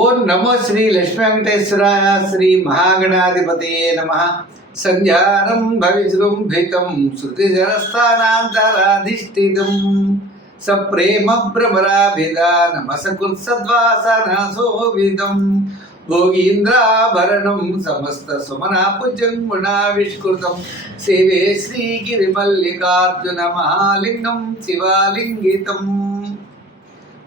ఓం నమో శ్రీ లక్ష్మీ వెంకటేశ్వరాయ శ్రీ మహాగణాధిపతయే నమ. సంధ్యారం భవిజృంభితం శృతిజరస్థానాంతరాధిష్ఠితం సప్రేమ భ్రమరాభిధానమసకృత్సద్వాసనసోవిదం భోగీంద్రాభరణం సమస్త సుమనాపుజంగుణావిష్కృతం సేవే శ్రీగిరిమల్లికార్జున మహాలింగం శివాలింగితం.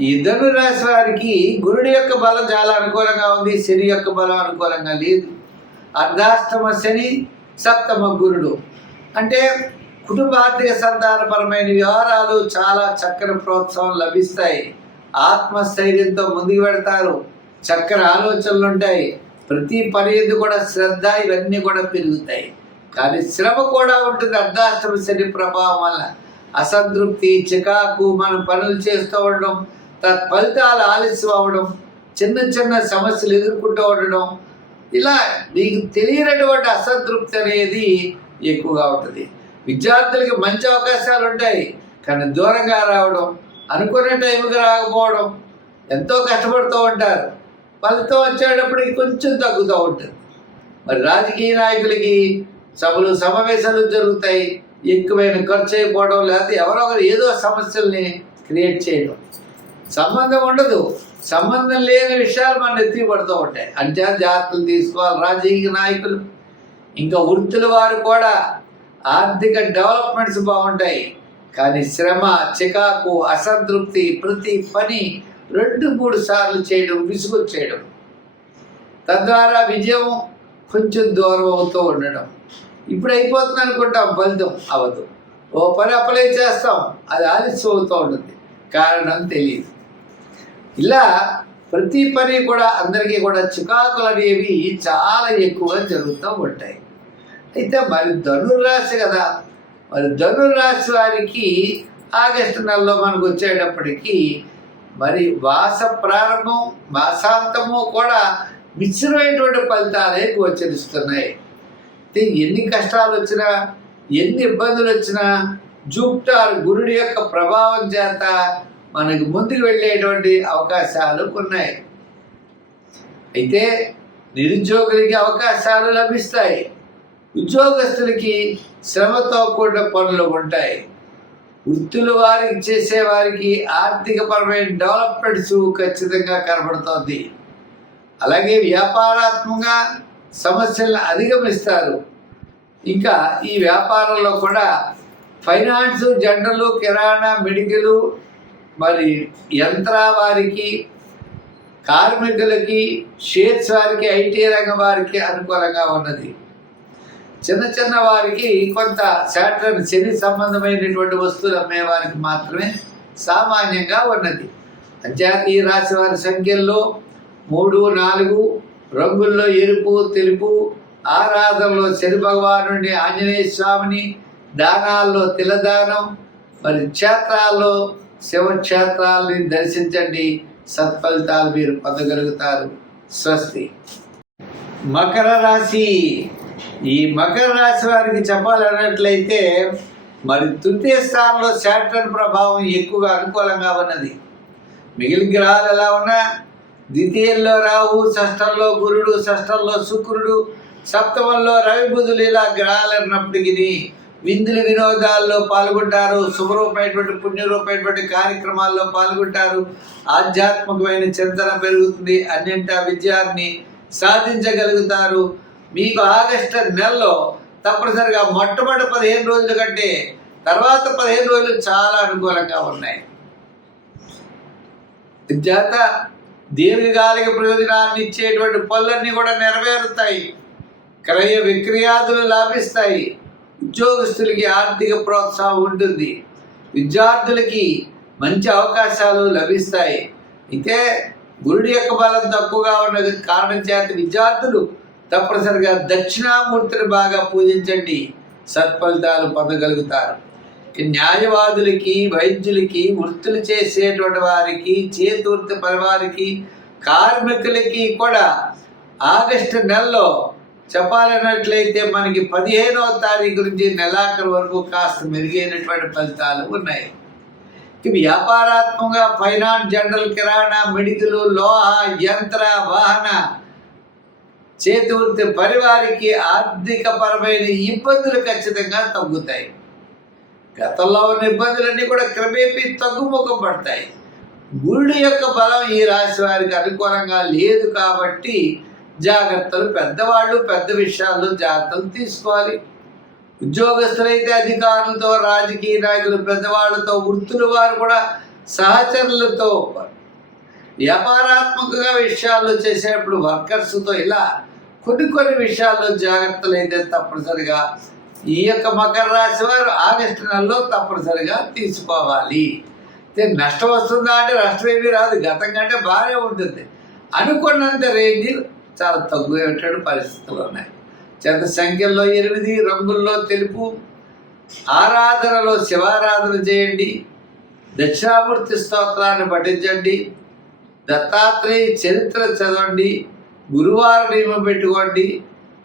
ఈ ధనురాశి వారికి గురుడి యొక్క బలం చాలా అనుకూలంగా ఉంది శని యొక్క బలం అనుకూలంగా లేదు. అర్ధాష్టమ శని సప్తమ గురుడు. అంటే కుటుంబార్థిక సంతానపరమైన వ్యవహారాలు చాలా చక్కని ప్రోత్సాహం లభిస్తాయి. ఆత్మస్థైర్యంతో ముందుకు పెడతారు చక్కని ఆలోచనలు ఉంటాయి. ప్రతి పని కూడా శ్రద్ధ ఇవన్నీ కూడా పెరుగుతాయి. కానీ శ్రమ కూడా ఉంటుంది అర్ధాష్టమ శని ప్రభావం వల్ల. అసంతృప్తి చికాకు మనం పనులు చేస్తూ ఉండడం తత్ఫలితాలు ఆలస్యం అవ్వడం చిన్న చిన్న సమస్యలు ఎదుర్కొంటూ ఉండడం ఇలా మీకు తెలియనటువంటి అసంతృప్తి అనేది ఎక్కువగా ఉంటుంది. విద్యార్థులకి మంచి అవకాశాలు ఉంటాయి కానీ దూరంగా రావడం అనుకునే టైంకి రాకపోవడం ఎంతో కష్టపడుతూ ఉంటారు. ఫలితం వచ్చేటప్పటికి కొంచెం తగ్గుతూ ఉంటుంది. మరి రాజకీయ నాయకులకి సభలు సమావేశాలు జరుగుతాయి ఎక్కువైన ఖర్చు అయిపోవడం లేకపోతే ఎవరో ఒకరు ఏదో సమస్యల్ని క్రియేట్ చేయడం. సంబంధం ఉండదు. సంబంధం లేని విషయాలు మన ఎత్తి పడుతూ ఉంటాయి. అంటే జాగ్రత్తలు తీసుకోవాలి రాజకీయ నాయకులు. ఇంకా వృత్తుల వారు కూడా ఆర్థిక డెవలప్మెంట్స్ బాగుంటాయి. కానీ శ్రమ చికాకు అసంతృప్తి ప్రతి పని రెండు మూడు సార్లు చేయడం విసుగు చేయడం తద్వారా విజయం కొంచెం దూరం అవుతూ ఉండడం. ఇప్పుడు అయిపోతుంది అనుకుంటాం ఫలితం అవ్వదు ఓ పని అప్లై చేస్తాం అది ఆలస్యం అవుతూ ఉంటుంది. కారణం తెలియదు. ఇలా ప్రతి పని కూడా అందరికీ కూడా చికాకులు అనేవి చాలా ఎక్కువగా జరుగుతూ ఉంటాయి. అయితే మరి ధనుర్రాశి కదా మరి ధనుర్రాశి వారికి ఆగస్టు నెలలో మనకు వచ్చేటప్పటికి మరి మాస ప్రారంభం మాసాంతము కూడా మిశ్రమైనటువంటి ఫలితాలే గోచరిస్తున్నాయి. ఎన్ని కష్టాలు వచ్చినా ఎన్ని ఇబ్బందులు వచ్చినా జూప్టార్ గురుడి యొక్క ప్రభావం చేత మనకు ముందుకు వెళ్ళేటువంటి అవకాశాలు ఉన్నాయి అయితే నిరుద్యోగులకి అవకాశాలు లభిస్తాయి. ఉద్యోగస్తులకి శ్రమతో కూడిన పనులు ఉంటాయి. వృత్తులు వారికి చేసే వారికి ఆర్థికపరమైన డెవలప్మెంట్స్ ఖచ్చితంగా కనబడుతోంది. అలాగే వ్యాపారాత్మకంగా సమస్యలను అధిగమిస్తారు. ఇంకా ఈ వ్యాపారంలో కూడా ఫైనాన్స్ జనరల్ కిరాణా మెడికల్ మరి యంత్ర వారికి కార్మికులకి షేర్స్ వారికి ఐటీ రంగం వారికి అనుకూలంగా ఉన్నది. చిన్న చిన్న వారికి కొంత శాటర్న్ శని సంబంధమైనటువంటి వస్తువులు అమ్మే వారికి మాత్రమే సామాన్యంగా ఉన్నది. అంతేకాక రాశి వారి సంఖ్యల్లో మూడు నాలుగు రంగుల్లో ఎరుపు తెలుపు ఆరాధనలో శని భగవాను ఆంజనేయ స్వామిని దానాల్లో తిలదానం మరి క్షేత్రాల్లో శివక్షేత్రాలని దర్శించండి. సత్ఫలితాలు మీరు పొందగలుగుతారు. స్వస్తి. మకర రాశి. ఈ మకర రాశి వారికి చెప్పాలన్నట్లయితే మరి తృతీయ స్థానంలో శాటర్ ప్రభావం ఎక్కువగా అనుకూలంగా ఉన్నది. మిగిలిన గ్రహాలు ఎలా ఉన్నా ద్వితీయంలో రాహు షష్టంలో గురుడు షష్టంలో శుక్రుడు సప్తమంలో రవి బుధులు ఇలా గ్రహాలు అన్నప్పటికీ విందులు వినోదాల్లో పాల్గొంటారు శుభరూపమైనటువంటి పుణ్యరూపమైనటువంటి కార్యక్రమాల్లో పాల్గొంటారు. ఆధ్యాత్మికమైన చింతన పెరుగుతుంది అన్నింటా విజయాన్ని సాధించగలుగుతారు. మీకు ఆగస్టు నెలలో తప్పనిసరిగా మొట్టమొదటి పదిహేను రోజుల కంటే తర్వాత పదిహేను రోజులు చాలా అనుకూలంగా ఉన్నాయి. చేత దీర్ఘకాలిక ప్రయోజనాన్ని ఇచ్చేటువంటి పనులన్నీ కూడా నెరవేరుతాయి. క్రయ విక్రయాదులు లాభిస్తాయి. ఉద్యోగస్తులకి ఆర్థిక ప్రోత్సాహం ఉంటుంది. విద్యార్థులకి మంచి అవకాశాలు లభిస్తాయి. అయితే గురుడి యొక్క బలం తక్కువగా ఉన్న కారణం చేత విద్యార్థులు తప్పనిసరిగా దక్షిణామూర్తిని బాగా పూజించండి. సత్ఫలితాలు పొందగలుగుతారు. న్యాయవాదులకి వైద్యులకి వృత్తులు చేసేటువంటి వారికి చేతివృత్తి పరివారికి కార్మికులకి కూడా ఆగస్టు నెలలో చెప్పాలన్నట్లయితే మనకి పదిహేనవ తారీఖు నుంచి నెలాఖరు వరకు కాస్త మెరుగైనటువంటి ఫలితాలు ఉన్నాయి. వ్యాపారాత్మకంగా ఫైనాన్స్ జనరల్ కిరాణా మెడికల్ లోహ యంత్ర వాహన చేతి వృత్తి పరివారికి ఆర్థిక పరమైన ఇబ్బందులు ఖచ్చితంగా తగ్గుతాయి. గతంలో ఉన్న ఇబ్బందులన్నీ కూడా క్రమేపీ తగ్గుముఖం పడతాయి. గురుడు యొక్క బలం ఈ రాశి వారికి అనుకూలంగా లేదు కాబట్టి జాగ్రత్తలు పెద్దవాళ్ళు పెద్ద విషయాల్లో జాగ్రత్తలు తీసుకోవాలి. ఉద్యోగస్తులైతే అధికారులతో రాజకీయ నాయకులు పెద్దవాళ్ళతో వృత్తుల వారు కూడా సహచరులతో వ్యాపారాత్మకంగా విషయాల్లో చేసేటప్పుడు వర్కర్స్తో ఇలా కొన్ని కొన్ని విషయాల్లో జాగ్రత్తలు అయితే తప్పనిసరిగా ఈ యొక్క మకర రాశి వారు ఆగస్టు నెలలో తప్పనిసరిగా తీసుకోవాలి. నష్టం వస్తుందా అంటే నష్టం ఏమీ రాదు. గతం కంటే బాగానే ఉంటుంది. అనుకున్నంత రేంజ్ చాలా తక్కువటువంటి పరిస్థితులు ఉన్నాయి చేత సంఖ్యల్లో ఎనిమిది రంగుల్లో తెలుపు. ఆరాధనలో శివారాధన చేయండి. దక్షిణామూర్తి స్తోత్రాన్ని పఠించండి. దత్తాత్రేయ చరిత్ర చదవండి. గురువారం నియమం పెట్టుకోండి.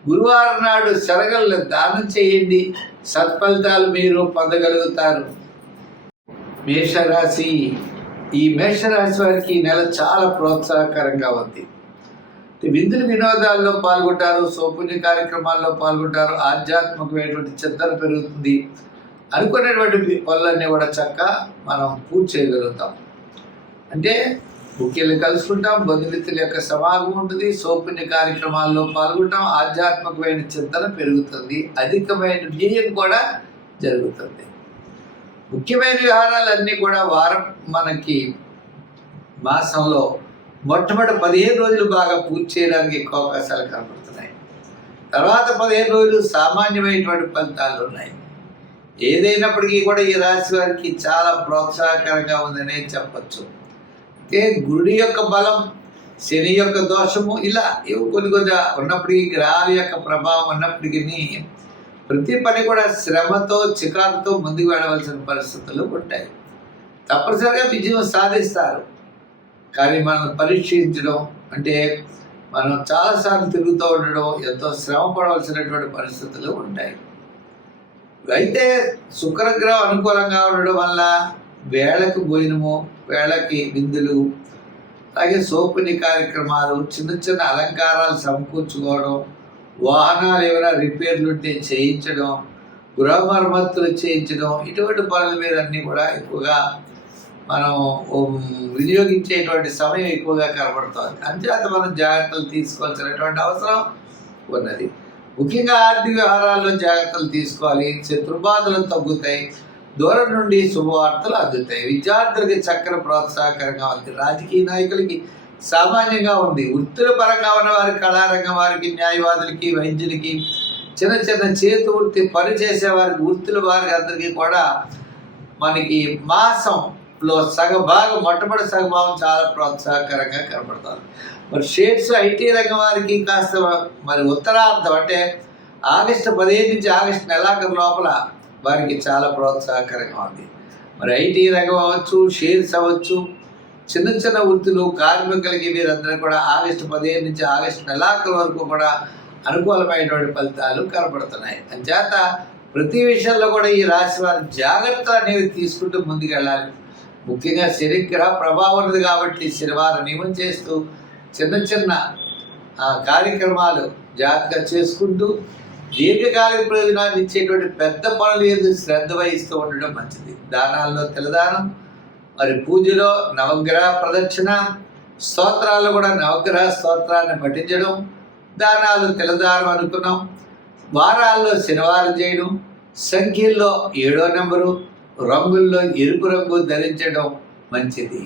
గురువారం నాడు శరగలను దానం చేయండి. సత్ఫలితాలు మీరు పొందగలుగుతారు. మేషరాశి. ఈ మేషరాశి వారికి ఈ నెల చాలా ప్రోత్సాహకరంగా ఉంది. విందులు వినోదాల్లో పాల్గొంటారు సౌపుణ్య కార్యక్రమాల్లో పాల్గొంటారు ఆధ్యాత్మికమైనటువంటి చింతన పెరుగుతుంది అనుకునేటువంటి పనులన్నీ కూడా చక్క మనం పూర్తి చేయగలుగుతాం. అంటే ముఖ్యులు కలుసుకుంటాం బంధుమిత్రుల యొక్క సమాగం ఉంటుంది సౌపుణ్య కార్యక్రమాల్లో పాల్గొంటాం ఆధ్యాత్మికమైన చింతన పెరుగుతుంది అధికమైన వ్యయం కూడా జరుగుతుంది. ముఖ్యమైన వ్యవహారాలన్నీ కూడా వారం మనకి మాసంలో మొట్టమొదటి పదిహేను రోజులు బాగా పూర్తి చేయడానికి ఎక్కువ అవకాశాలు కనపడుతున్నాయి. తర్వాత పదిహేను రోజులు సామాన్యమైనటువంటి ఫలితాలు ఉన్నాయి. ఏదైనప్పటికీ కూడా ఈ రాశి వారికి చాలా ప్రోత్సాహకరంగా ఉందనే చెప్పచ్చు. అయితే గురుడి యొక్క బలం శని యొక్క దోషము ఇలా ఇవి కొన్ని కొద్దిగా ఉన్నప్పటికీ గ్రహాల యొక్క ప్రభావం ఉన్నప్పటికీ ప్రతి పని కూడా శ్రమతో చికాకుతో ముందుకు వెళ్ళవలసిన పరిస్థితులు ఉంటాయి. తప్పనిసరిగా విజయం సాధిస్తారు. కానీ మనం పరీక్షించడం అంటే మనం చాలాసార్లు తిరుగుతూ ఉండడం ఎంతో శ్రమ పడవలసినటువంటి పరిస్థితులు ఉంటాయి. అయితే శుక్రగ్రహం అనుకూలంగా ఉండడం వల్ల వేళకు భోజనము వేళకి విందులు అలాగే సోపుని కార్యక్రమాలు చిన్న చిన్న అలంకారాలు సమకూర్చుకోవడం వాహనాలు ఏమైనా రిపేర్లు ఉంటే చేయించడం గృహ మరమ్మతులు చేయించడం ఇటువంటి పనుల మీద అన్నీ కూడా ఎక్కువగా మనం వినియోగించేటువంటి సమయం ఎక్కువగా కనబడుతుంది. అంచేత మనం జాగ్రత్తలు తీసుకోవాల్సినటువంటి అవసరం ఉన్నది. ముఖ్యంగా ఆర్థిక వ్యవహారాల్లో జాగ్రత్తలు తీసుకోవాలి. శత్రుబాధలు తగ్గుతాయి. దూరం నుండి శుభవార్తలు అందుతాయి. విద్యార్థులకి చక్కని ప్రోత్సాహకరంగా ఉంది. రాజకీయ నాయకులకి సామాన్యంగా ఉంది. వృత్తుల పరంగా ఉన్న వారికి కళారంగం వారికి న్యాయవాదులకి వైద్యులకి చిన్న చిన్న చేతి వృత్తి పనిచేసే వారికి వృత్తుల వారికి అందరికీ కూడా మనకి మాసం మాసంలో సగభాగం మొట్టమొదటి సగభాగం చాలా ప్రోత్సాహకరంగా కనబడతారు. మరి షేడ్స్ ఐటీ రంగం వారికి కాస్త మరి ఉత్తరార్థం అంటే ఆగస్టు పదిహేను నుంచి ఆగస్టు నెలాఖరు లోపల వారికి చాలా ప్రోత్సాహకరంగా ఉంది. మరి ఐటీ రంగం అవ్వచ్చు షేర్స్ అవ్వచ్చు చిన్న చిన్న వృత్తులు కార్మికులకి వీరందరూ కూడా ఆగస్టు పదిహేను నుంచి ఆగస్టు నెలాఖరు వరకు కూడా అనుకూలమైనటువంటి ఫలితాలు కనపడుతున్నాయి అంచేత ప్రతి విషయంలో కూడా ఈ రాశి వారు జాగ్రత్తలు అనేవి తీసుకుంటూ ముందుకెళ్ళాలి. ముఖ్యంగా శనిగ్రహ ప్రభావం కాబట్టి శనివారం నియమం చేస్తూ చిన్న చిన్న ఆ, కార్యక్రమాలు జాగ్రత్తగా చేసుకుంటూ దీర్ఘకాలిక ప్రయోజనాలు ఇచ్చేటువంటి పెద్ద పనులు ఏది శ్రద్ధ వహిస్తూ ఉండడం మంచిది. దానాల్లో తెల్లదానం మరి పూజలో నవగ్రహ ప్రదక్షిణ స్తోత్రాల్లో కూడా నవగ్రహ స్తోత్రాన్ని పఠించడం దానాలు తెలదానం అనుకున్నాం. వారాల్లో శనివారం చేయడం సంఖ్యల్లో ఏడో నెంబరు రంగుల్లో ఎరుపు రంగు ధరించడం మంచిది.